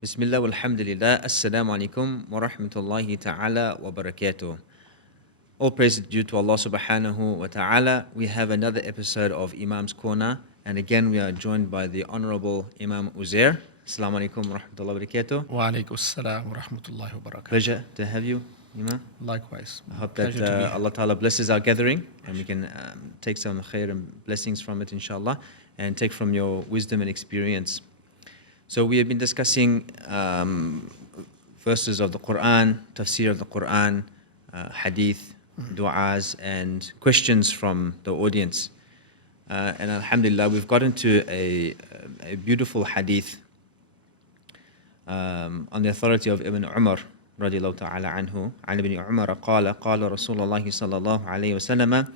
Bismillah walhamdulillah, assalamu alaikum wa rahmatullahi ta'ala wa barakatuh. All praise is due to Allah subhanahu wa ta'ala. We have another episode of Imams Corner, and again we are joined by the Honorable Imam Uzair. Assalamu alaikum wa rahmatullahi wa barakatuh. Wa alaikum assalam wa rahmatullahi wa barakatuh. Pleasure to have you, Imam. Likewise. I hope that Allah Ta'ala blesses our gathering and we can take some khair and blessings from it, inshallah, and take from your wisdom and experience. So we have been discussing verses of the Quran, tafsir of the Quran, hadith, du'as, and questions from the audience. And alhamdulillah, we've gotten to a beautiful hadith on the authority of Ibn Umar رضي الله تعالى عنه عن ابن عمر قال قال رسول الله صلى الله عليه وسلم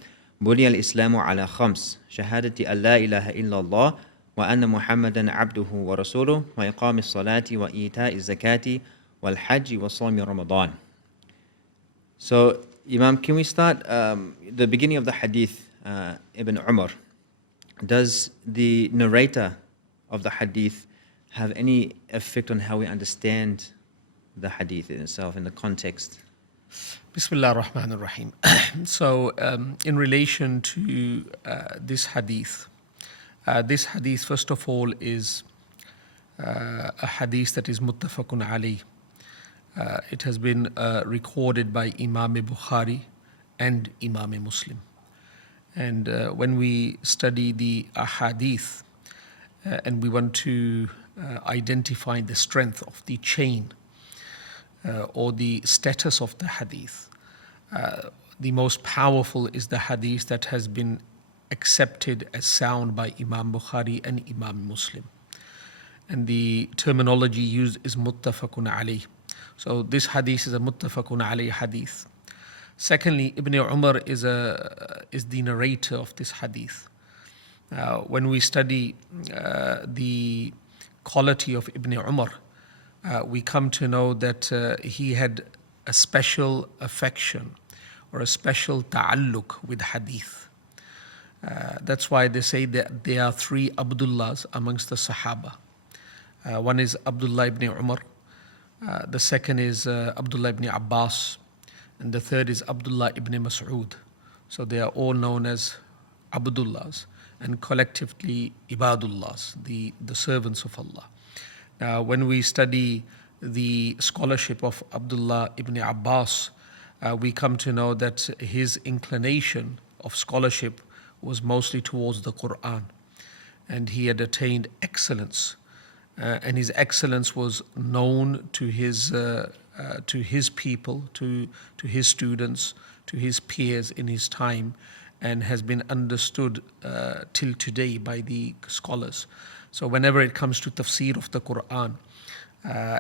بني الإسلام على خمس شهادة أن لا إله إلا الله وأن محمدا عبده ورسوله وإقام الصلاة وإيتاء الزكاة والحج وصوم رمضان. So, Imam, can we start the beginning of the hadith, Ibn Umar? Does the narrator of the hadith have any effect on how we understand the hadith in itself, in the context? Bismillah ar-Rahman ar-Rahim. So, in relation to this hadith, first of all, is a hadith that is muttafaqun alayh. It has been recorded by Imam Bukhari and Imam Muslim. And when we study the ahadith and we want to identify the strength of the chain or the status of the hadith, the most powerful is the hadith that has been accepted as sound by Imam Bukhari and Imam Muslim. And the terminology used is muttafaqun alayh. So this hadith is a muttafaqun alayh hadith. Secondly, Ibn Umar is the narrator of this hadith. When we study the quality of Ibn Umar, we come to know that he had a special affection or a special ta'alluq with hadith. That's why they say that there are three Abdullahs amongst the Sahaba. One is Abdullah ibn Umar, the second is Abdullah ibn Abbas, and the third is Abdullah ibn Mas'ud. So they are all known as Abdullahs and collectively Ibadullahs, the servants of Allah. Now, when we study the scholarship of Abdullah ibn Abbas, we come to know that his inclination of scholarship was mostly towards the Quran, and he had attained excellence, and his excellence was known to his people, to his students, to his peers in his time, and has been understood till today by the scholars. So whenever it comes to tafsir of the Quran,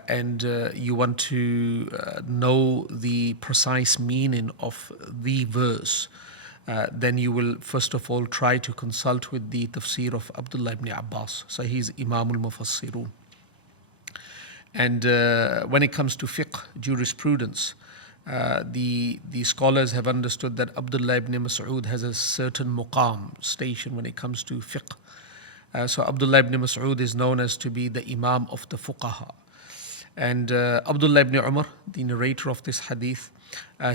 and you want to know the precise meaning of the verse, then you will first of all try to consult with the tafsir of Abdullah ibn Abbas. So he's Imamul Mufassirun. And when it comes to fiqh, jurisprudence, the scholars have understood that Abdullah ibn Mas'ud has a certain muqam, station when it comes to fiqh. So Abdullah ibn Mas'ud is known as to be the Imam of the fuqaha. And Abdullah ibn Umar, the narrator of this hadith,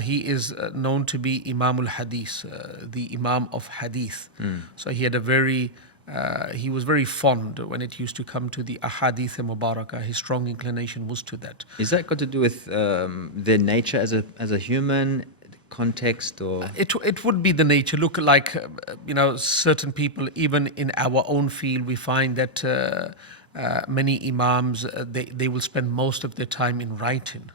he is known to be Imamul Hadith, the Imam of Hadith. So he had he was very fond when it used to come to the Ahadith Mubarakah. His strong inclination was to that. Is that got to do with their nature as a human context, or it would be the nature. Look, like certain people, even in our own field, we find that many imams they will spend most of their time in writing,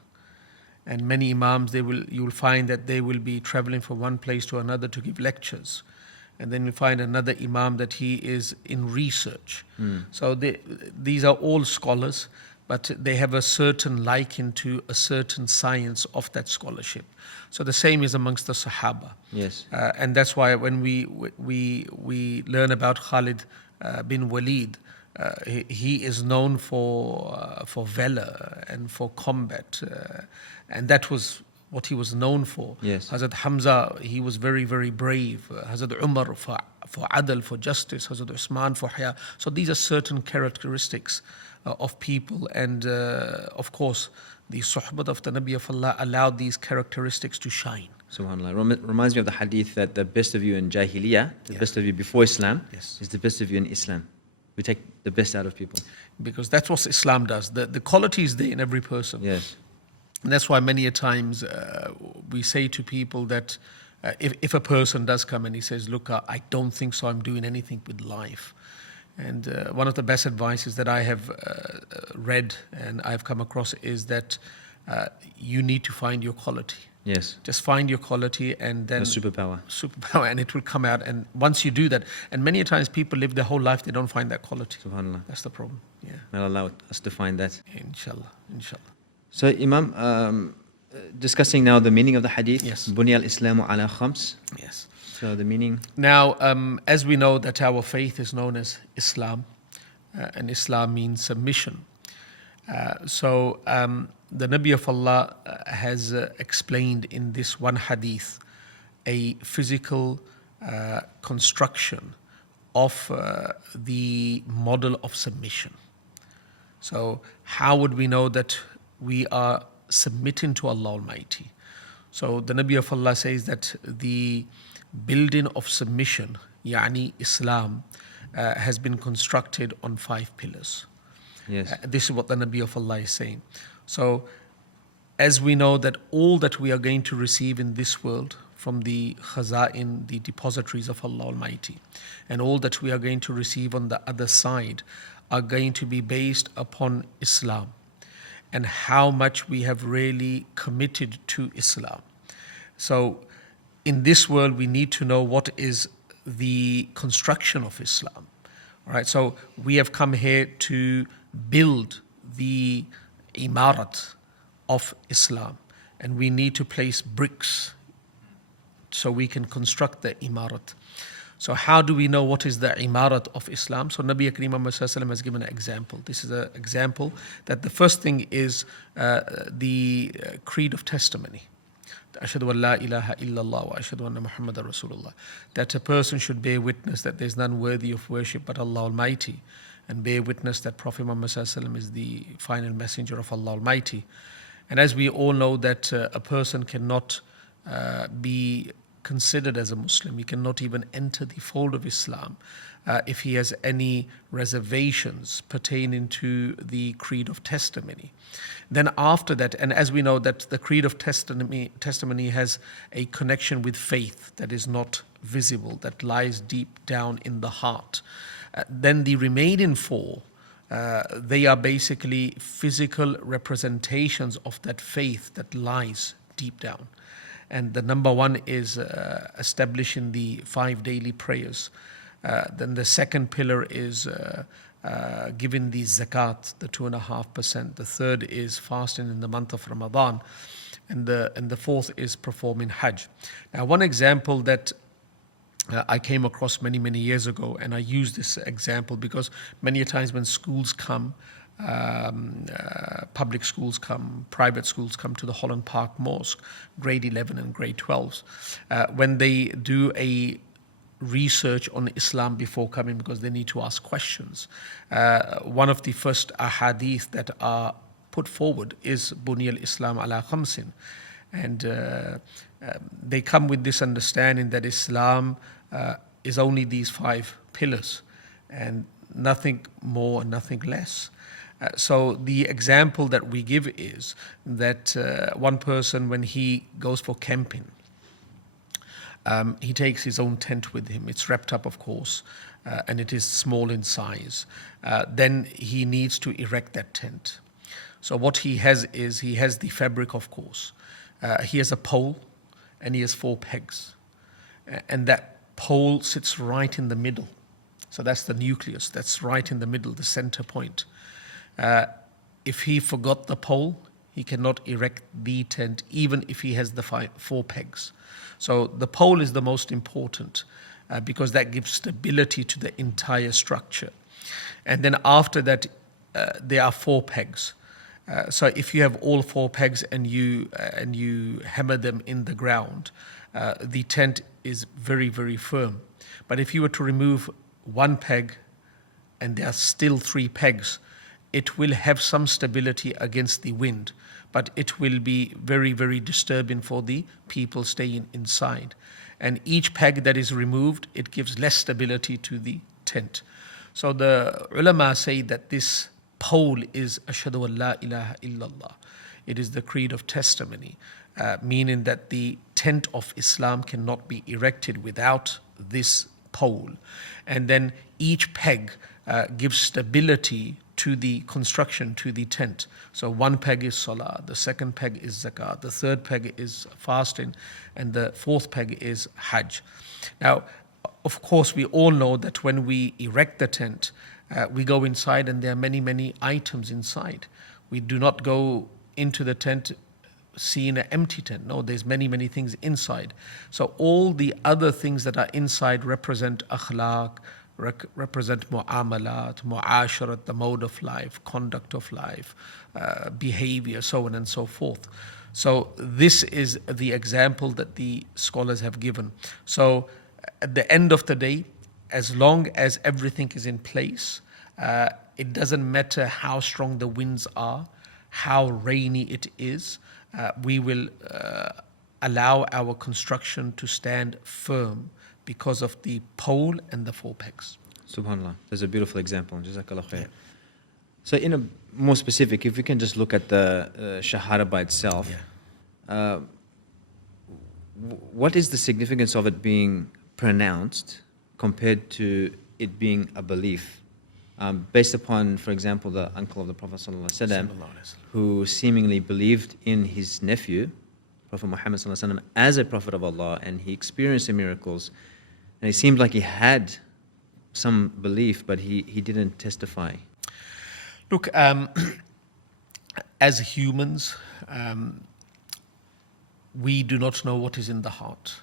and many imams you will find that they will be traveling from one place to another to give lectures, and then you find another imam that he is in research. So these are all scholars, but they have a certain liking to a certain science of that scholarship. So the same is amongst the Sahaba. Yes. And that's why when we learn about Khalid bin Walid, he is known for valor and for combat, and that was what he was known for. Yes. Hazrat Hamza, he was very, very brave. Hazrat Umar for adl, for justice, Hazrat Usman for haya. So these are certain characteristics of people, and of course the suhbat of the Nabi of Allah allowed these characteristics to shine. SubhanAllah. Reminds me of the hadith that the best of you in Jahiliyyah, the best of you before Islam, is the best of you in Islam. We take the best out of people. Because that's what Islam does. The quality is there in every person. Yes. And that's why many a times we say to people that if a person does come and he says, look, I don't think so, I'm doing anything with life. And one of the best advices that I have read and I've come across is that you need to find your quality. Yes. Just find your quality and then... A superpower. Superpower, and it will come out. And once you do that, and many a times people live their whole life, they don't find that quality. SubhanAllah. That's the problem. Yeah. May Allah allow us to find that. Inshallah. Inshallah. So Imam, discussing now the meaning of the hadith. Yes. Bunya al-Islamu ala khams. Yes. So the meaning. Now, as we know that our faith is known as Islam, and Islam means submission. So the Nabi of Allah has explained in this one hadith a physical construction of the model of submission. So how would we know that we are submitting to Allah Almighty? So the Nabi of Allah says that the building of submission, yani Islam, has been constructed on 5 pillars. Yes. This is what the Nabi of Allah is saying. So as we know that all that we are going to receive in this world from the khaza'in, the depositories of Allah Almighty, and all that we are going to receive on the other side are going to be based upon Islam and how much we have really committed to Islam. So in this world, we need to know what is the construction of Islam. All right, so we have come here to build the imarat of Islam, and we need to place bricks so we can construct the imarat. So how do we know what is the imarat of Islam? So Nabi Kareem Muhammad Sallallahu Alaihi Wasallam has given an example. This is an example that the first thing is the creed of testimony. Ashhadu an la ilaha illallah wa ashhadu anna Muhammadar Rasulullah. That a person should bear witness that there is none worthy of worship but Allah Almighty, and bear witness that Prophet Muhammad Sallallahu Alaihi Wasallam is the final messenger of Allah Almighty. And as we all know that a person cannot be considered as a Muslim, he cannot even enter the fold of Islam if he has any reservations pertaining to the creed of testimony. Then after that, and as we know that the creed of testimony has a connection with faith that is not visible, that lies deep down in the heart. Then the remaining 4, they are basically physical representations of that faith that lies deep down. And the number 1 is establishing the 5 daily prayers. Then the second pillar is giving the zakat, the 2.5%. The third is fasting in the month of Ramadan. And the fourth is performing Hajj. Now, one example that I came across many, many years ago, and I use this example because many a times when schools come, public schools come, private schools come to the Holland Park Mosque, grade 11 and grade 12s, when they do a research on Islam before coming, because they need to ask questions. One of the first ahadith that are put forward is Bunya al-Islam ala khamsin. And they come with this understanding that Islam is only these 5 pillars and nothing more and nothing less. So the example that we give is that one person, when he goes for camping, he takes his own tent with him. It's wrapped up, of course, and it is small in size. Then he needs to erect that tent. So what he has is, he has the fabric, of course. He has a pole, and he has 4 pegs. And that pole sits right in the middle. So that's the nucleus. That's right in the middle, the center point. If he forgot the pole, he cannot erect the tent, even if he has the 4 pegs. So the pole is the most important because that gives stability to the entire structure. And then after that, there are 4 pegs. So if you have all 4 pegs and you hammer them in the ground, the tent is very, very firm. But if you were to remove 1 peg and there are still 3 pegs, it will have some stability against the wind, but it will be very, very disturbing for the people staying inside. And each peg that is removed, it gives less stability to the tent. So the ulama say that this pole is Ashhadu an la ilaha illallah. It is the creed of testimony, meaning that the tent of Islam cannot be erected without this pole. And then each peg gives stability to the construction, to the tent. So 1 peg is salah, the 2nd peg is zakat, the 3rd peg is fasting, and the 4th peg is hajj. Now, of course, we all know that when we erect the tent, we go inside and there are many, many items inside. We do not go into the tent seeing an empty tent. No, there's many, many things inside. So all the other things that are inside represent akhlaq, represent mu'amalat, mu'asharat, the mode of life, conduct of life, behavior, so on and so forth. So this is the example that the scholars have given. So at the end of the day, as long as everything is in place, it doesn't matter how strong the winds are, how rainy it is, we will allow our construction to stand firm because of the pole and the 4 pegs. Subhanallah, that's a beautiful example. Jazakallah khair. Yeah. So in a more specific, if we can just look at the Shahada by itself, what is the significance of it being pronounced compared to it being a belief? Based upon, for example, the uncle of the Prophet ﷺ, who seemingly believed in his nephew, Prophet Muhammad ﷺ, as a Prophet of Allah, and he experienced the miracles, and it seemed like he had some belief, but he didn't testify. Look, as humans, we do not know what is in the heart,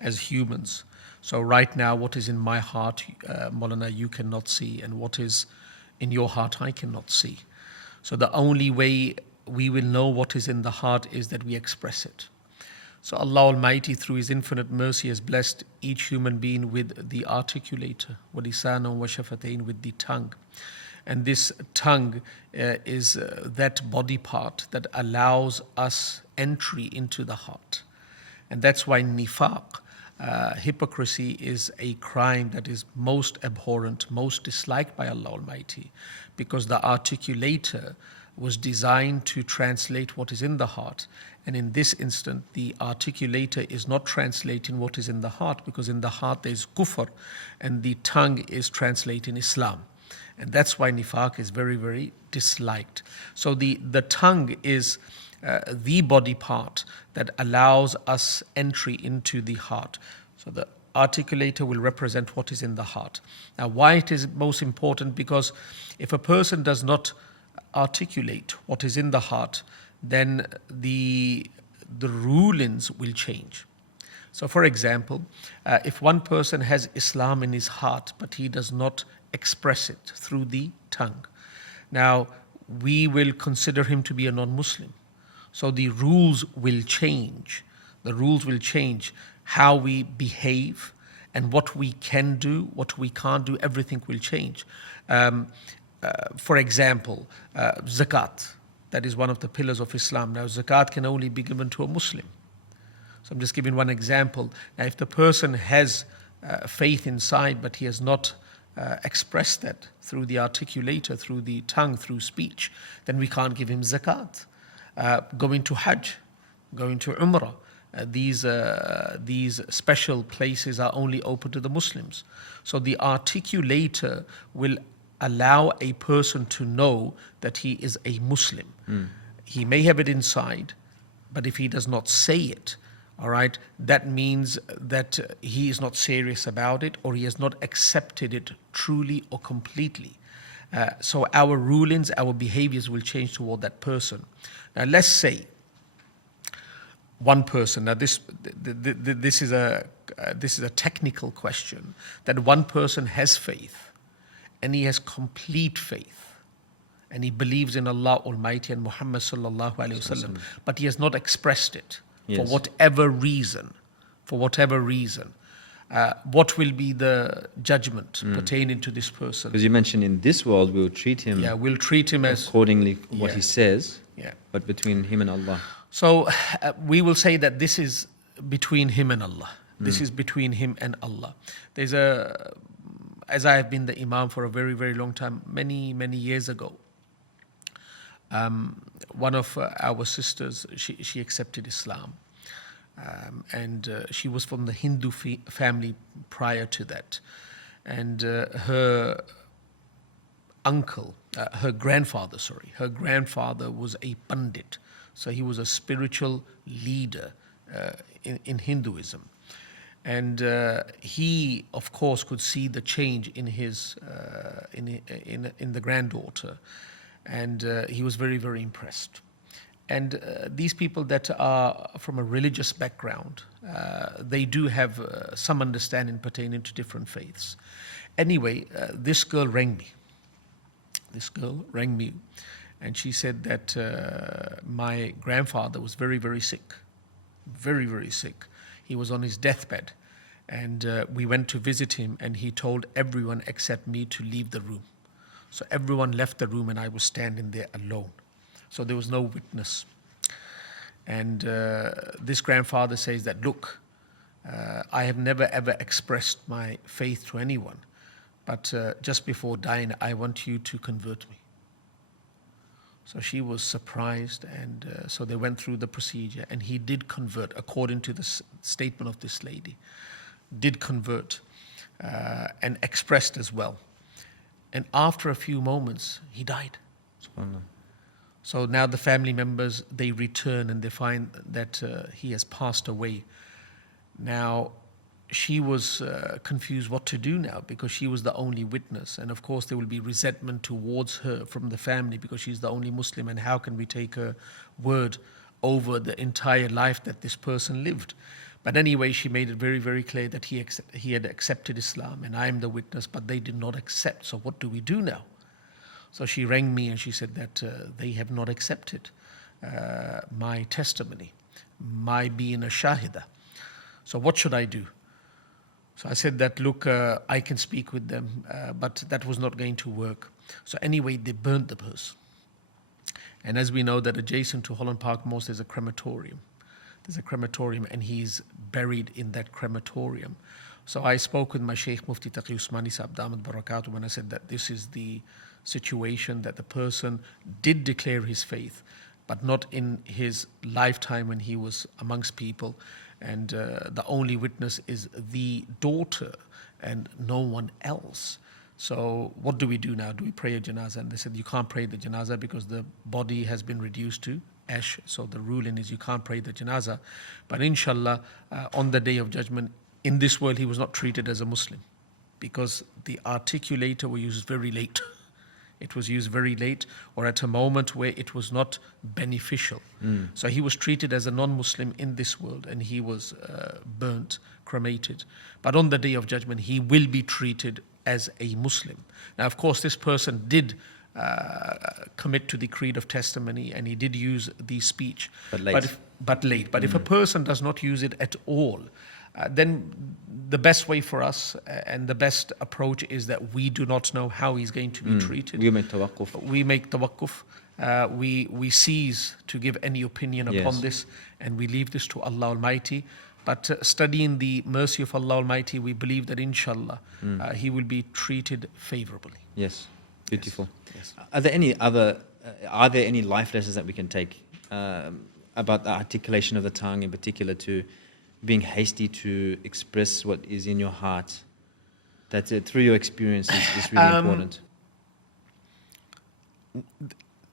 as humans. So right now, what is in my heart, Maulana, you cannot see, and what is in your heart, I cannot see. So the only way we will know what is in the heart is that we express it. So Allah Almighty, through His infinite mercy, has blessed each human being with the articulator, وَلِسَانًا وَشَفَتَيْن, with the tongue. And this tongue is that body part that allows us entry into the heart. And that's why nifaq, hypocrisy, is a crime that is most abhorrent, most disliked by Allah Almighty, because the articulator was designed to translate what is in the heart. And in this instant, the articulator is not translating what is in the heart, because in the heart there is kufr, and the tongue is translating Islam. And that's why nifaq is very, very disliked. So the tongue is the body part that allows us entry into the heart. So the articulator will represent what is in the heart. Now, why it is most important? Because if a person does not articulate what is in the heart, then the rulings will change. So for example, if one person has Islam in his heart, but he does not express it through the tongue, now we will consider him to be a non-Muslim. So the rules will change. The rules will change. How we behave and what we can do, what we can't do, everything will change. For example, zakat. That is one of the pillars of Islam. Now, zakat can only be given to a Muslim. So I'm just giving one example. Now, if the person has faith inside, but he has not expressed that through the articulator, through the tongue, through speech, then we can't give him zakat. Going to Hajj, going to Umrah, these special places are only open to the Muslims. So the articulator will allow a person to know that he is a Muslim. He may have it inside, but if he does not say it, all right, that means that he is not serious about it, or he has not accepted it truly or completely. So our rulings, our behaviors will change toward that person. Now let's say one person, now this is a technical question, that one person has faith, and he has complete faith, and he believes in Allah Almighty and Muhammad sallallahu alaihi wasallam, but he has not expressed it for Yes. whatever reason, what will be the judgment pertaining to this person? Because you mentioned in this world we'll treat him Yeah, we'll treat him as accordingly what Yeah. he says, yeah. but between him and Allah. So we will say that this is between him and Allah. This is between him and Allah. As I have been the Imam for a very, very long time, many years ago, one of our sisters, she accepted Islam. And she was from the Hindu family prior to that. And her grandfather was a Pandit. So he was a spiritual leader in Hinduism. And he, of course, could see the change in his in the granddaughter, and he was very, very impressed. And these people that are from a religious background, they do have some understanding pertaining to different faiths. Anyway, this girl rang me, and she said that my grandfather was very, very sick, very, very sick. He was on his deathbed, and we went to visit him, and he told everyone except me to leave the room. So everyone left the room, and I was standing there alone. So there was no witness. And this grandfather says that, look, I have never ever expressed my faith to anyone, but just before dying, I want you to convert me. So she was surprised, and so they went through the procedure, and he did convert, according to the statement of this lady, did convert and expressed as well. And after a few moments, he died. SubhanAllah. So now the family members, they return and they find that he has passed away. Now, she was confused what to do now, because she was the only witness. And of course, there will be resentment towards her from the family because she's the only Muslim. And how can we take her word over the entire life that this person lived? But anyway, she made it very, very clear that he had accepted Islam, and I am the witness, but they did not accept. So what do we do now? So she rang me and she said that they have not accepted my testimony, my being a shahida. So what should I do? So I said that, look, I can speak with them, but that was not going to work. So anyway, they burnt the person. And as we know that adjacent to Holland Park Mosque, there's a crematorium. There's a crematorium, and he's buried in that crematorium. So I spoke with my Sheikh Mufti Taqi Usmani Sahab Damat Barakatuh, when I said that this is the situation, that the person did declare his faith, but not in his lifetime when he was amongst people. And the only witness is the daughter and no one else. So what do we do now? Do we pray a janazah? And they said, you can't pray the janazah because the body has been reduced to ash. So the ruling is you can't pray the janazah. But inshallah, on the day of judgment, in this world, he was not treated as a Muslim because the articulator was used very late. It was used very late, or at a moment where it was not beneficial. So he was treated as a non-Muslim in this world, and he was burnt, cremated. But on the day of judgment, he will be treated as a Muslim. Now, of course, this person did commit to the creed of testimony, and he did use the speech. But late. But if a person does not use it at all, then the best way for us and the best approach is that we do not know how he's going to be treated. We make tawaqquf. We make tawaqquf. We cease to give any opinion upon this, and we leave this to Allah Almighty. But studying the mercy of Allah Almighty, we believe that inshallah he will be treated favorably. Yes, beautiful. Yes. Are there any life lessons that we can take about the articulation of the tongue, in particular to being hasty to express what is in your heart? That through your experience is really important.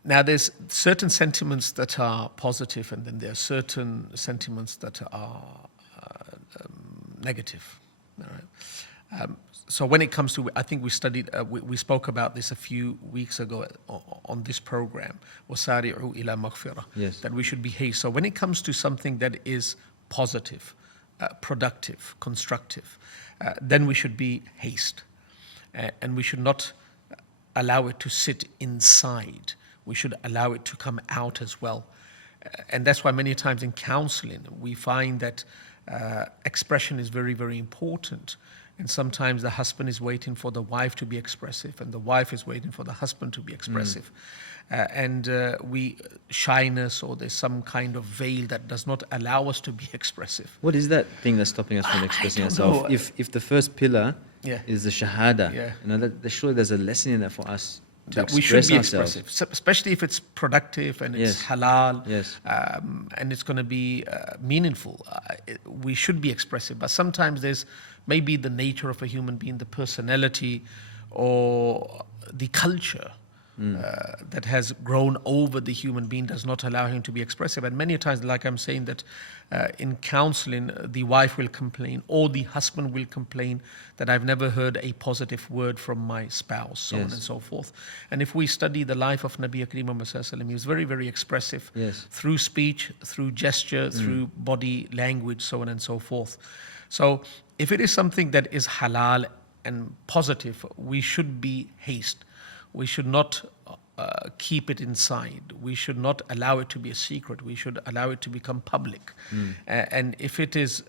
Now, there's certain sentiments that are positive, and then there are certain sentiments that are negative. All right. So when it comes to, I think we spoke about this a few weeks ago on this program, وَسَارِعُوا إِلَى مَغْفِرَةٍ, Yes. that we should be hasty. So when it comes to something that is positive, productive, constructive, then we should be haste. And we should not allow it to sit inside. We should allow it to come out as well. And that's why many times in counseling, we find that expression is very, very important. And sometimes the husband is waiting for the wife to be expressive, and the wife is waiting for the husband to be expressive. Shyness, or there's some kind of veil that does not allow us to be expressive. What is that thing that's stopping us from expressing ourselves? If the first pillar is the shahada, surely there's a lesson in that for us to that we should be expressive, especially if it's productive and it's halal, and it's going to be meaningful. We should be expressive, but sometimes there's maybe the nature of a human being, the personality, or the culture that has grown over the human being does not allow him to be expressive. And many times, like I'm saying, that in counseling, the wife will complain or the husband will complain that I've never heard a positive word from my spouse, so on and so forth. And if we study the life of Nabi Kareem Muhammad Sallallahu Alaihi Wasallam, he was very, very expressive through speech, through gesture, through body language, so on and so forth. So if it is something that is halal and positive, we should be haste. We should not keep it inside. We should not allow it to be a secret. We should allow it to become public. And if it is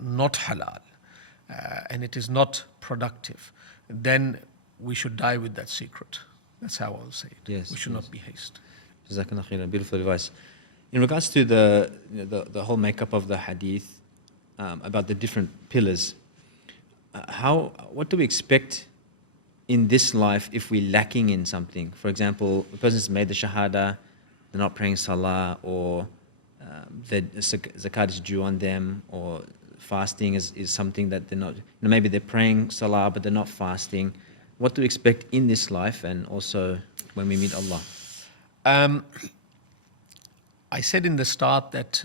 not halal and it is not productive, then we should die with that secret. That's how I'll say it. We should not be haste. Jazakallah khairan. Beautiful advice. In regards to the whole makeup of the hadith, about the different pillars, what do we expect in this life if we're lacking in something? For example, a person's made the shahada, they're not praying salah, or the zakat is due on them, or fasting is something that they're not, maybe they're praying salah but they're not fasting. What do we expect in this life and also when we meet Allah? I said in the start that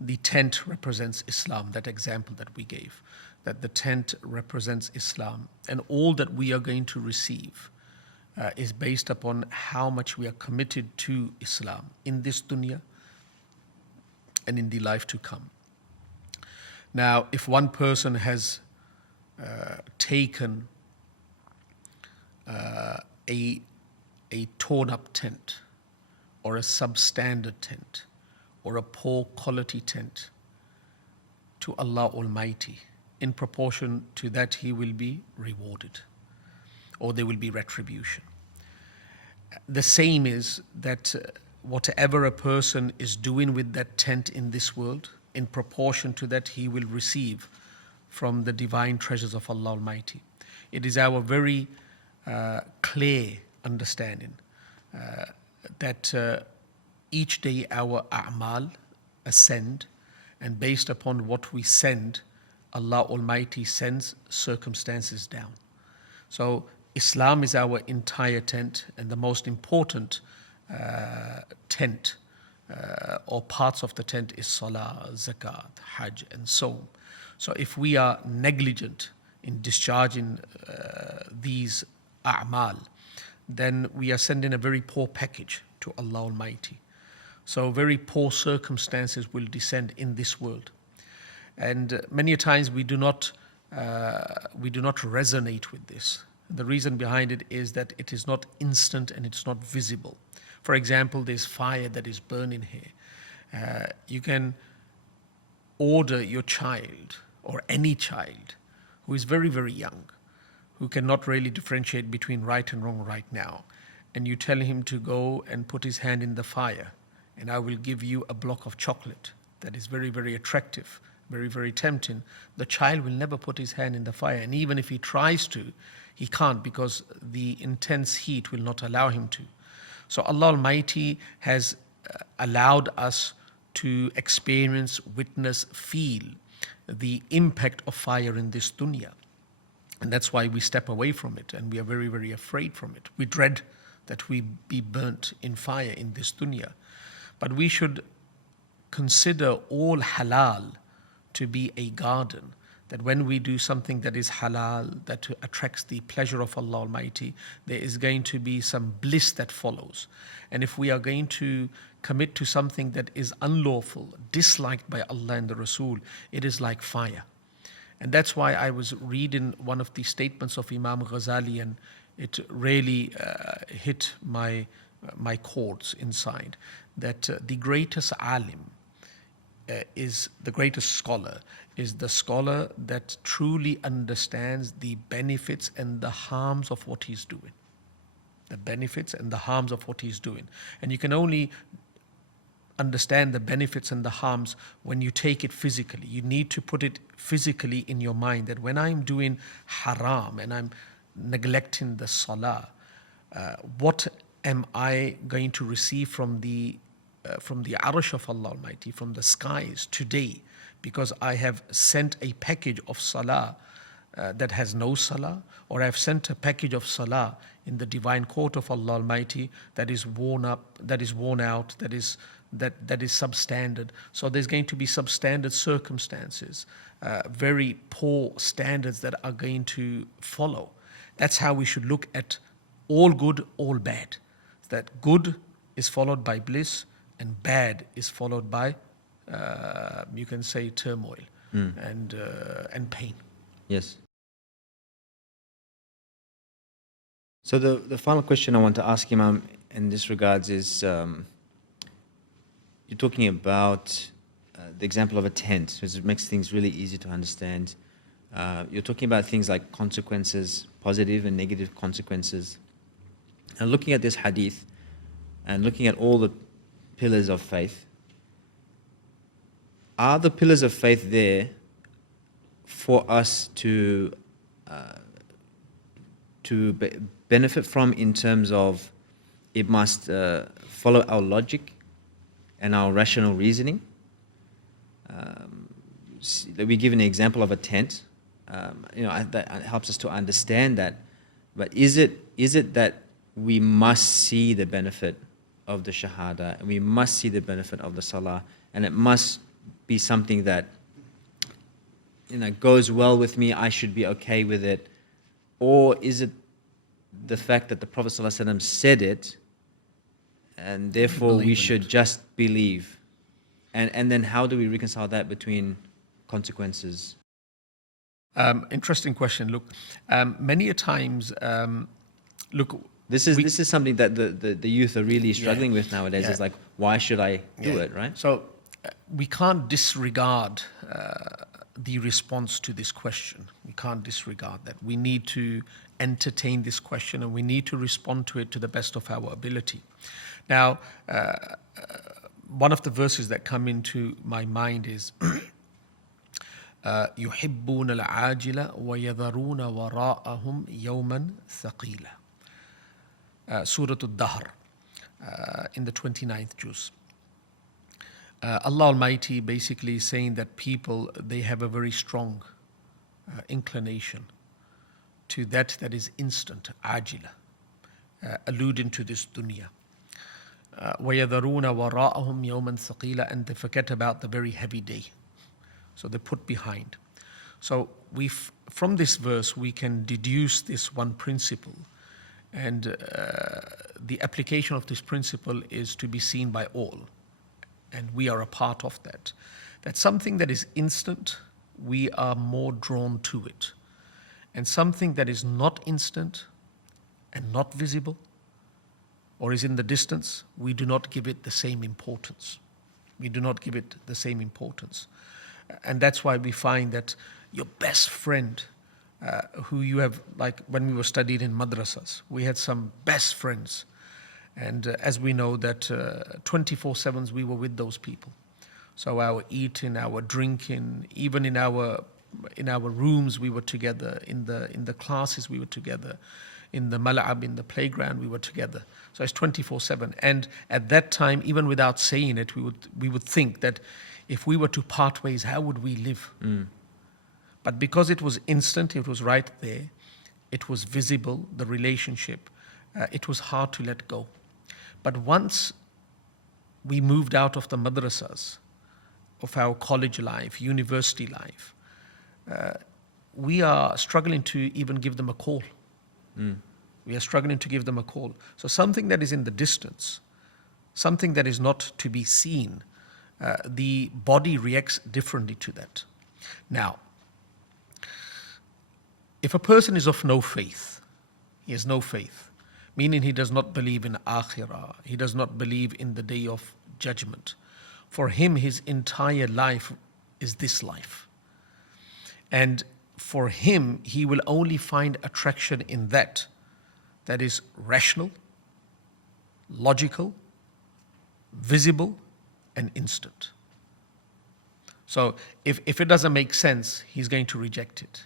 the tent represents Islam, that example that we gave, that the tent represents Islam, and all that we are going to receive is based upon how much we are committed to Islam in this dunya and in the life to come. Now, if one person has taken a torn up tent, or a substandard tent, or a poor quality tent to Allah Almighty, in proportion to that he will be rewarded, or there will be retribution. The same is that whatever a person is doing with that tent in this world, in proportion to that he will receive from the divine treasures of Allah Almighty. It is our very clear understanding that each day our a'mal ascend, and based upon what we send, Allah Almighty sends circumstances down. So Islam is our entire tent, and the most important tent or parts of the tent is salah, zakat, hajj, and so. So if we are negligent in discharging these a'mal, then we are sending a very poor package to Allah Almighty. So very poor circumstances will descend in this world. And many times we do not resonate with this. The reason behind it is that it is not instant and it's not visible. For example, there's fire that is burning here. You can order your child, or any child who is very, very young, who cannot really differentiate between right and wrong right now, and you tell him to go and put his hand in the fire, and I will give you a block of chocolate that is very, very attractive, very, very tempting. The child will never put his hand in the fire, and even if he tries to, he can't, because the intense heat will not allow him to. So Allah Almighty has allowed us to experience, witness, feel the impact of fire in this dunya. And that's why we step away from it, and we are very, very afraid from it. We dread that we be burnt in fire in this dunya. But we should consider all halal to be a garden, that when we do something that is halal, that attracts the pleasure of Allah Almighty, there is going to be some bliss that follows. And if we are going to commit to something that is unlawful, disliked by Allah and the Rasul, it is like fire. And that's why I was reading one of the statements of Imam Ghazali, and it really hit my chords inside, that the greatest alim is the greatest scholar, is the scholar that truly understands the benefits and the harms of what he's doing. The benefits and the harms of what he's doing. And you can only understand the benefits and the harms when you take it physically. You need to put it physically in your mind, that when I'm doing haram and I'm neglecting the salah, what am I going to receive from the arsh of Allah Almighty, from the skies today, because I have sent a package of salah that has no salah, or I've sent a package of salah in the divine court of Allah Almighty that is worn up, that is worn out, that is substandard. So there's going to be substandard circumstances, very poor standards that are going to follow. That's how we should look at all good, all bad. That good is followed by bliss, and bad is followed by, you can say, turmoil and pain. Yes. So the final question I want to ask Imam in this regards is, you're talking about the example of a tent, which makes things really easy to understand. You're talking about things like consequences, positive and negative consequences. And looking at this hadith and looking at all the pillars of faith, are the pillars of faith there for us to benefit from, in terms of it must follow our logic and our rational reasoning? We give an example of a tent. That helps us to understand that. But is it that we must see the benefit of the shahada, and we must see the benefit of the salah, and it must be something that goes well with me, I should be okay with it? Or is it the fact that the Prophet ﷺ said it, and therefore we should just believe? And then how do we reconcile that between consequences? Interesting question. Look, many a times, This is something that the youth are really struggling with nowadays. It's like, why should I do it, right? So we can't disregard the response to this question. We can't disregard that. We need to entertain this question, and we need to respond to it to the best of our ability. Now, one of the verses that come into my mind is يُحِبُّونَ الْعَاجِلَ وَيَذَرُونَ وَرَاءَهُمْ يَوْمًا ثَقِيلًا. Surah Al-Dahr, in the 29th juz. Allah Almighty basically is saying that people, they have a very strong inclination to that is instant, ajila, alluding to this dunya. وَيَذَرُونَ وَرَاءَهُمْ يَوْمًا ثَقِيلًا, and they forget about the very heavy day. So they put behind. So from this verse, we can deduce this one principle. And the application of this principle is to be seen by all. And we are a part of that. That something that is instant, we are more drawn to it. And something that is not instant and not visible, or is in the distance, we do not give it the same importance. We do not give it the same importance. And that's why we find that your best friend, who you have, like when we were studied in madrasas, we had some best friends. And as we know that 24/7 we were with those people. So our eating, our drinking, even in our rooms we were together, in the classes we were together, in the mal'ab, in the playground we were together. So it's 24/7. And at that time, even without saying it, we would think that if we were to part ways, how would we live? But because it was instant, it was right there, it was visible, the relationship, it was hard to let go. But once we moved out of the madrasas, of our college life, university life, we are struggling to even give them a call. We are struggling to give them a call. So something that is in the distance, something that is not to be seen, the body reacts differently to that. Now, if a person is of no faith, He has no faith. Meaning he does not believe in akhirah. He does not believe in the day of judgment. For him, his entire life is this life. And for him, he will only find attraction in that is rational, logical, visible, and instant. So if it doesn't make sense, he's going to reject it.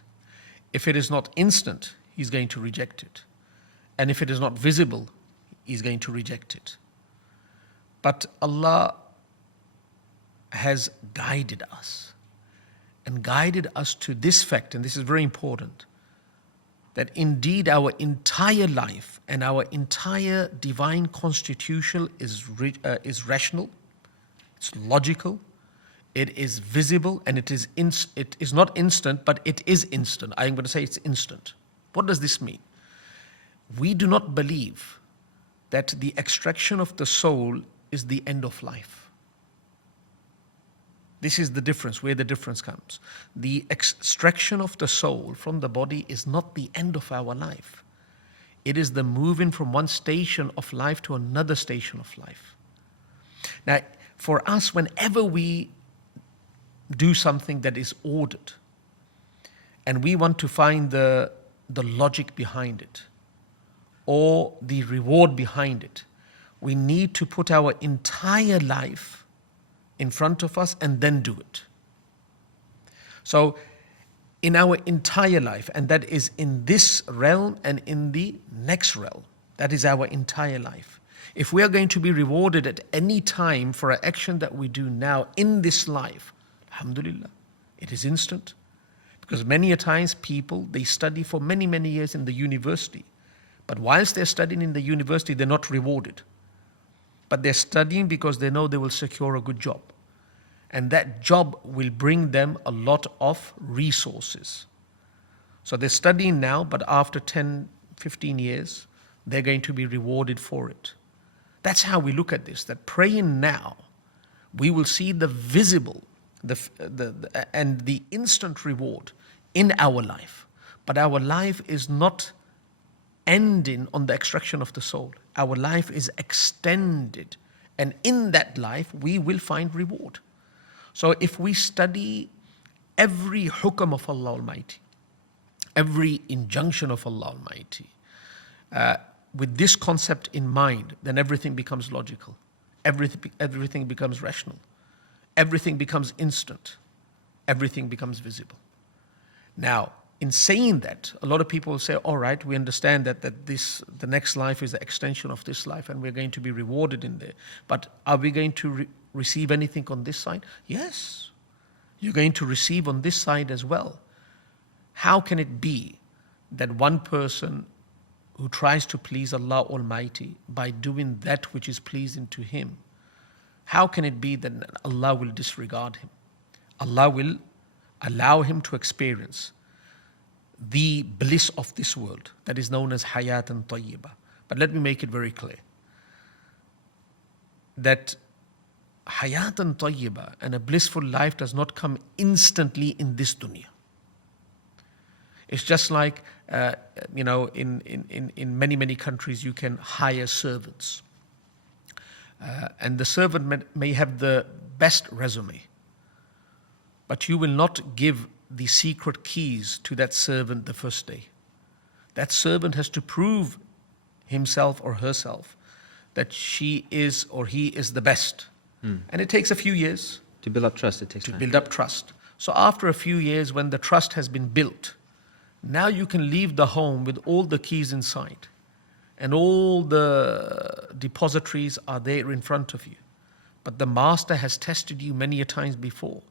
If it is not instant, he's going to reject it. And if it is not visible, he's going to reject it. But Allah has guided us and guided us to this fact, and this is very important, that indeed our entire life and our entire divine constitution is rational, it's logical, it is visible, and it is not instant, but it is instant. I'm going to say it's instant. What does this mean? We do not believe that the extraction of the soul is the end of life. This is the difference, where the difference comes. The extraction of the soul from the body is not the end of our life. It is the moving from one station of life to another station of life. Now, for us, whenever we do something that is ordered, and we want to find the logic behind it, or the reward behind it, we need to put our entire life in front of us and then do it. So in our entire life, and that is in this realm and in the next realm, that is our entire life. If we are going to be rewarded at any time for an action that we do now in this life, alhamdulillah, it is instant. Because many a times people, they study for many, many years in the university. But whilst they're studying in the university, they're not rewarded. But they're studying because they know they will secure a good job. And that job will bring them a lot of resources. So they're studying now, but after 10, 15 years, they're going to be rewarded for it. That's how we look at this, that praying now, we will see the visible and the instant reward in our life. But our life is not ending on the extraction of the soul. Our life is extended, and in that life we will find reward. So if we study every hukam of Allah Almighty, every injunction of Allah Almighty, with this concept in mind, then everything becomes logical, everything becomes rational, everything becomes instant, everything becomes visible. Now, in saying that, a lot of people say, all right, we understand that the next life is the extension of this life and we're going to be rewarded in there. But are we going to receive anything on this side? Yes, you're going to receive on this side as well. How can it be that one person who tries to please Allah Almighty by doing that which is pleasing to Him, how can it be that Allah will disregard him? Allah will allow him to experience the bliss of this world that is known as hayatan tayyibah. But let me make it very clear that hayatan tayyibah and a blissful life does not come instantly in this dunya. It's just like, in many countries you can hire servants. And the servant may have the best resume, but you will not give the secret keys to that servant the first day. That servant has to prove himself or herself that she is or he is the best. And it takes a few years. To build up trust, it takes time. To build up trust. So after a few years, when the trust has been built, now you can leave the home with all the keys inside. And all the depositories are there in front of you. But the master has tested you many a times before.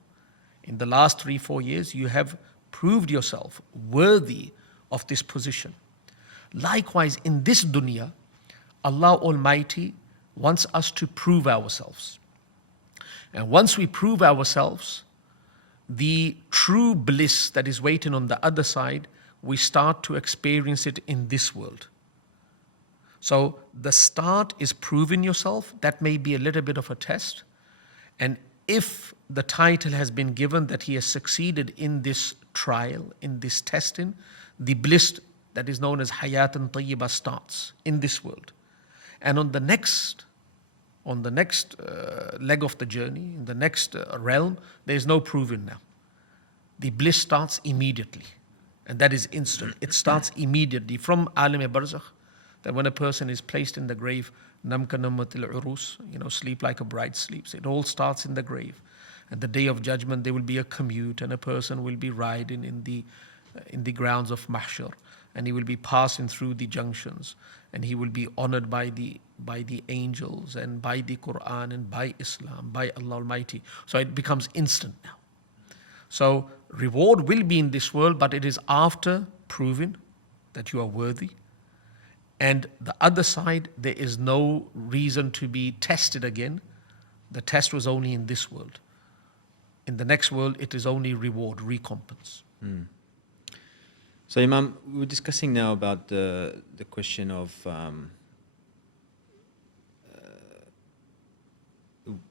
In the last 3-4 years, you have proved yourself worthy of this position. Likewise, in this dunya, Allah Almighty wants us to prove ourselves. And once we prove ourselves, the true bliss that is waiting on the other side, we start to experience it in this world. So the start is proving yourself. That may be a little bit of a test. And if the title has been given that he has succeeded in this trial, in this testing, the bliss that is known as Hayatan Tayyibah starts in this world. And on the next leg of the journey, in the next realm, there is no proving now. The bliss starts immediately, and that is instant. It starts immediately from Alim Barzakh, that when a person is placed in the grave, nam ka nammatil urus, sleep like a bride sleeps. It all starts in the grave. At the day of judgment, there will be a commute, and a person will be riding in the grounds of mahshar, and he will be passing through the junctions, and he will be honored by the angels and by the Quran and by Islam, by Allah Almighty. So it becomes instant now. So reward will be in this world, but it is after proving that you are worthy. And the other side, there is no reason to be tested again. The test was only in this world. In the next world, it is only reward, recompense. So Imam, we were discussing now about the question of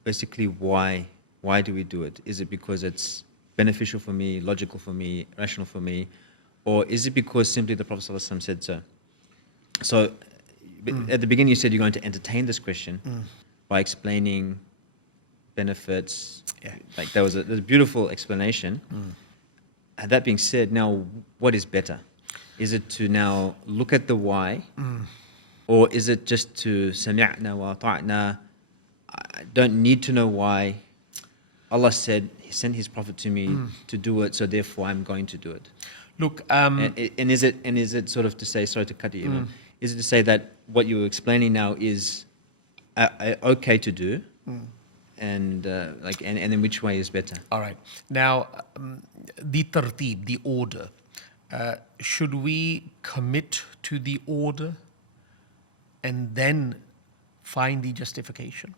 basically why do we do it? Is it because it's beneficial for me, logical for me, rational for me, or is it because simply the Prophet ﷺ said so? So at the beginning you said you're going to entertain this question by explaining benefits. Yeah. Like there was a beautiful explanation. And that being said, now what is better? Is it to now look at the why, or is it just to sami'na wa ta'na? I don't need to know why. Allah said He sent His Prophet to me to do it, so therefore I'm going to do it. Look, and is it sort of to say, sorry to cut you, Imam, is it to say that what you're explaining now is okay to do, and in which way is better? all right. Now, the tartib, the order, should we commit to the order and then find the justification?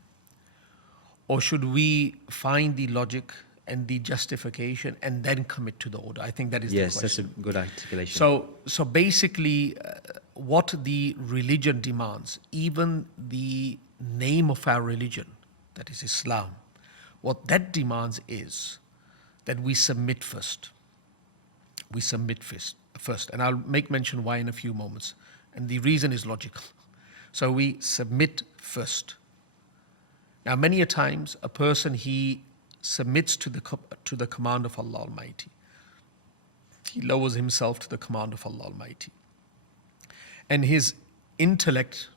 Or should we find the logic and the justification and then commit to the order? I think that is the question. Yes, that's a good articulation. So basically, what the religion demands, even the name of our religion, that is Islam, what that demands is that we submit first. We submit first. And I'll make mention why in a few moments. And the reason is logical. So we submit first. Now, many a times, a person, he submits to the command of Allah Almighty. He lowers himself to the command of Allah Almighty. And his intellect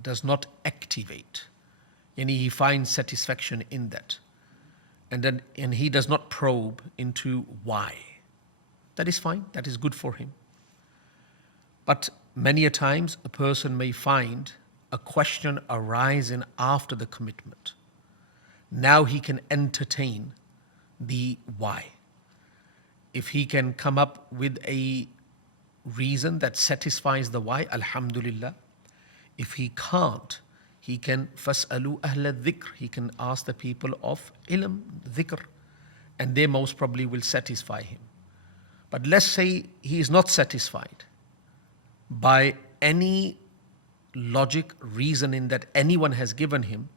does not activate. And he finds satisfaction in that. And he does not probe into why. That is fine. That is good for him. But many a times, a person may find a question arising after the commitment. Now he can entertain the why. If he can come up with a reason that satisfies the why, alhamdulillah. If he can't, he can fas'alu ahla dhikr. He can ask the people of ilm, dhikr, and they most probably will satisfy him. But let's say he is not satisfied by any logic, reasoning that anyone has given him.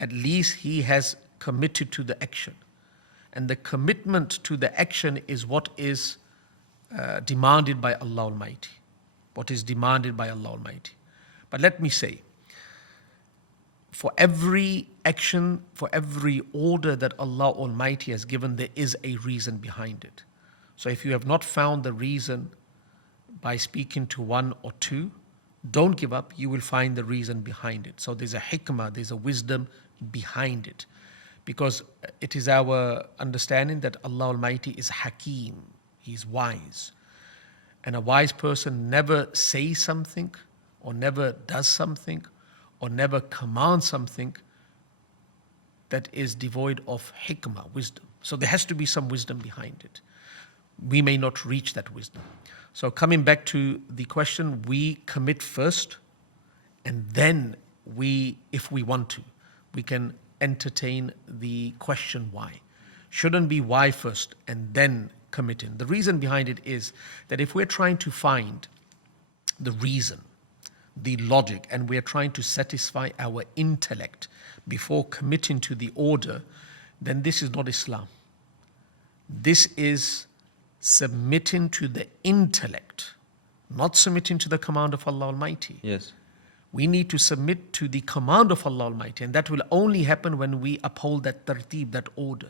At least he has committed to the action. And the commitment to the action is what is demanded by Allah Almighty. What is demanded by Allah Almighty. But let me say, for every action, for every order that Allah Almighty has given, there is a reason behind it. So if you have not found the reason by speaking to one or two, don't give up, you will find the reason behind it. So there's a hikmah, there's a wisdom behind it. Because it is our understanding that Allah Almighty is Hakim, He is wise. And a wise person never says something, or never does something, or never commands something that is devoid of hikmah, wisdom. So there has to be some wisdom behind it. We may not reach that wisdom. So coming back to the question, we commit first, and then if we want to, we can entertain the question why. Shouldn't be why first and then committing. The reason behind it is that if we're trying to find the reason, the logic, and we're trying to satisfy our intellect before committing to the order, then this is not Islam. This is submitting to the intellect not submitting to the command of Allah Almighty. Yes. We need to submit to the command of Allah Almighty, and that will only happen when we uphold that tartib, that order.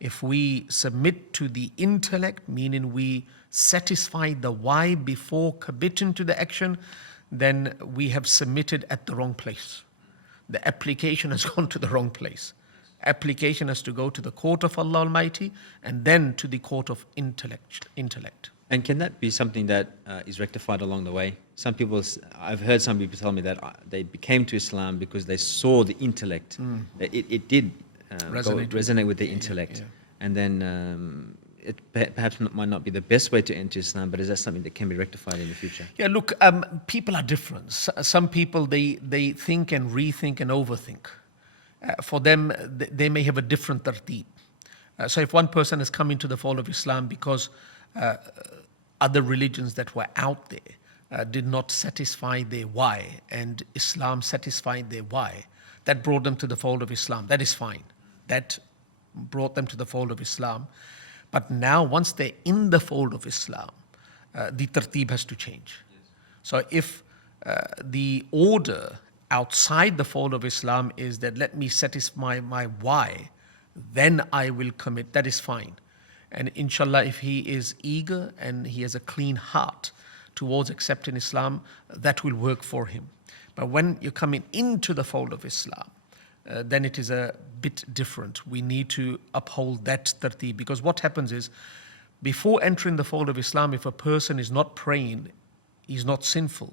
If we submit to the intellect, meaning we satisfy the why before committing to the action, then we have submitted at the wrong place. The application has gone to the wrong place. Application has to go to the court of Allah Almighty and then to the court of intellect. And can that be something that is rectified along the way? I've heard some people tell me that they became to Islam because they saw the intellect. It did resonate with the intellect. Yeah. And then it perhaps might not be the best way to enter Islam, but is that something that can be rectified in the future? Yeah, look, people are different. Some people, they think and rethink and overthink. For them, they may have a different tartib. So if one person has come into the fold of Islam because other religions that were out there did not satisfy their why, and Islam satisfied their why, that brought them to the fold of Islam. That is fine. That brought them to the fold of Islam. But now, once they're in the fold of Islam, the tartib has to change. Yes. So if the order outside the fold of Islam is that let me satisfy my why, then I will commit, that is fine. And inshallah, if he is eager and he has a clean heart towards accepting Islam, that will work for him. But when you're coming into the fold of Islam, then it is a bit different. We need to uphold that tartib, because what happens is, before entering the fold of Islam, if a person is not praying, he's not sinful,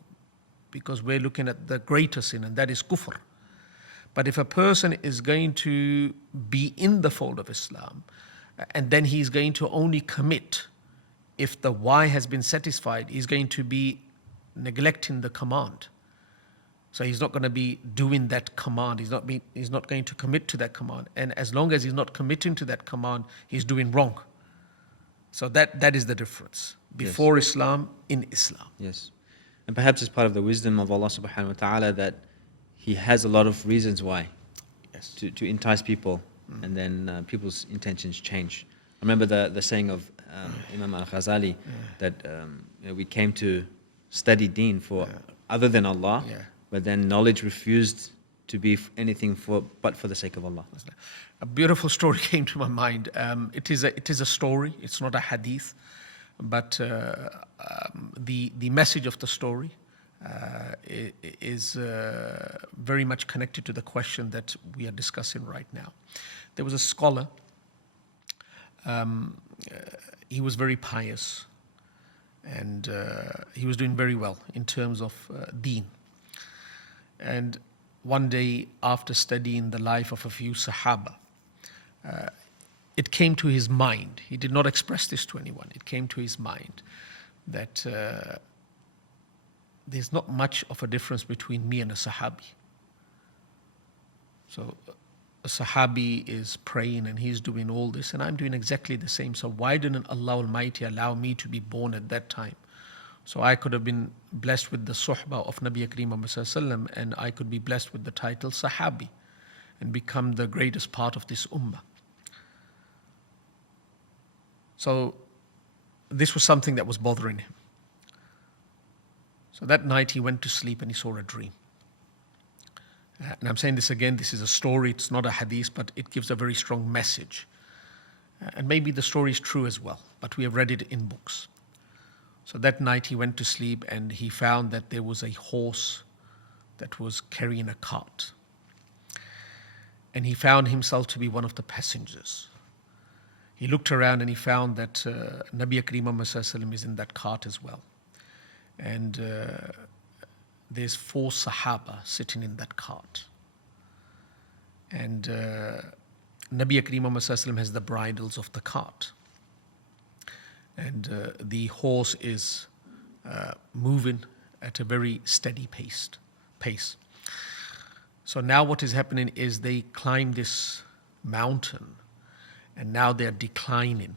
because we're looking at the greater sin, and that is kufr. But if a person is going to be in the fold of Islam, and then he's going to only commit if the why has been satisfied, he's going to be neglecting the command. So he's not going to be doing that command. He's not going to commit to that command. And as long as he's not committing to that command, he's doing wrong. So that is the difference. Before yes. Islam, in Islam. Yes. And perhaps it's part of the wisdom of Allah subhanahu wa ta'ala that He has a lot of reasons why. Yes. To entice people, and then people's intentions change. I remember the saying of Imam al-Ghazali that we came to study deen for other than Allah, but then knowledge refused to be anything but for the sake of Allah. A beautiful story came to my mind. It is a story. It's not a hadith, but the message of the story is very much connected to the question that we are discussing right now. There was a scholar. He was very pious, and he was doing very well in terms of deen. And one day, after studying the life of a few Sahaba, it came to his mind. He did not express this to anyone. It came to his mind that there's not much of a difference between me and a Sahabi. So a Sahabi is praying and he's doing all this, and I'm doing exactly the same. So why didn't Allah Almighty allow me to be born at that time? So I could have been blessed with the suhbah of Nabi Kareem Muhammad, and I could be blessed with the title Sahabi and become the greatest part of this ummah. So this was something that was bothering him. So that night he went to sleep and he saw a dream. And I'm saying this again, this is a story, it's not a hadith, but it gives a very strong message. And maybe the story is true as well, but we have read it in books. So that night he went to sleep and he found that there was a horse that was carrying a cart. And he found himself to be one of the passengers. He looked around and he found that Nabi Kareem Muhammad is in that cart as well. And there's 4 Sahaba sitting in that cart. And Nabi Kareem Muhammad has the bridles of the cart. And the horse is moving at a very steady pace. So now what is happening is they climb this mountain, and now they're declining.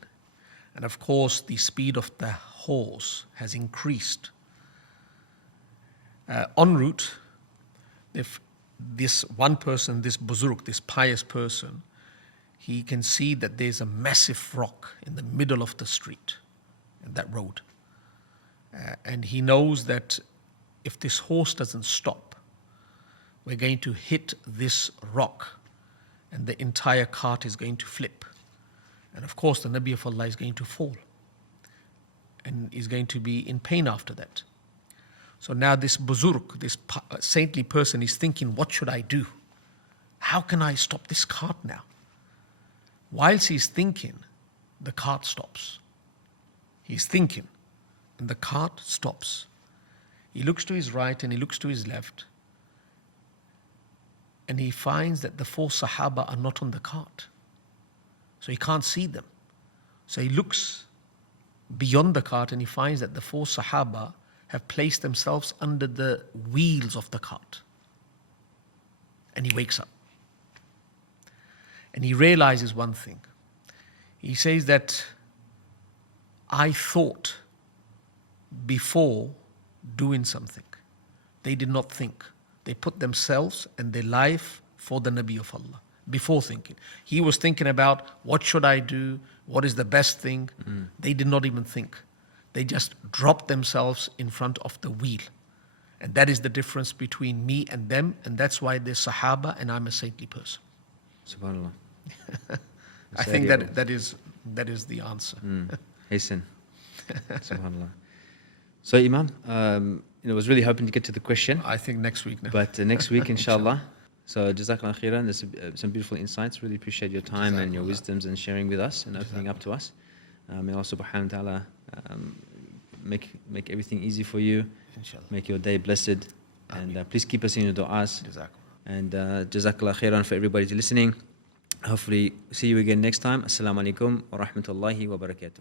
And of course, the speed of the horse has increased. En route, if this one person, this buzurg, this pious person, he can see that there's a massive rock in the middle of the street, in that road. And he knows that if this horse doesn't stop, we're going to hit this rock and the entire cart is going to flip. And of course, the Nabi of Allah is going to fall and is going to be in pain after that. So now this buzurg, this saintly person is thinking, what should I do? How can I stop this cart now? Whilst he's thinking, the cart stops. He's thinking, and the cart stops. He looks to his right and he looks to his left, and he finds that the 4 Sahaba are not on the cart. So he can't see them. So he looks beyond the cart and he finds that the 4 Sahaba have placed themselves under the wheels of the cart. And he wakes up. And he realizes one thing. He says that I thought before doing something. They did not think. They put themselves and their life for the Nabi of Allah before thinking. He was thinking about what should I do? What is the best thing? They did not even think. They just dropped themselves in front of the wheel. And that is the difference between me and them. And that's why they're Sahaba and I'm a saintly person. SubhanAllah. I think that is the answer. Hasten. SubhanAllah. So Imam, I was really hoping to get to the question. I think next week now. But next week, inshallah. So Jazakallah khairan. There's some beautiful insights. Really appreciate your time and your wisdoms and sharing with us and opening up to us. May Allah subhanahu wa ta'ala make everything easy for you. Inshallah. Make your day blessed. And please keep us in your du'as. Jazakallah. And Jazakallah khairan for everybody listening. Hopefully see you again next time. Assalamu alaikum wa rahmatullahi wa barakatuh.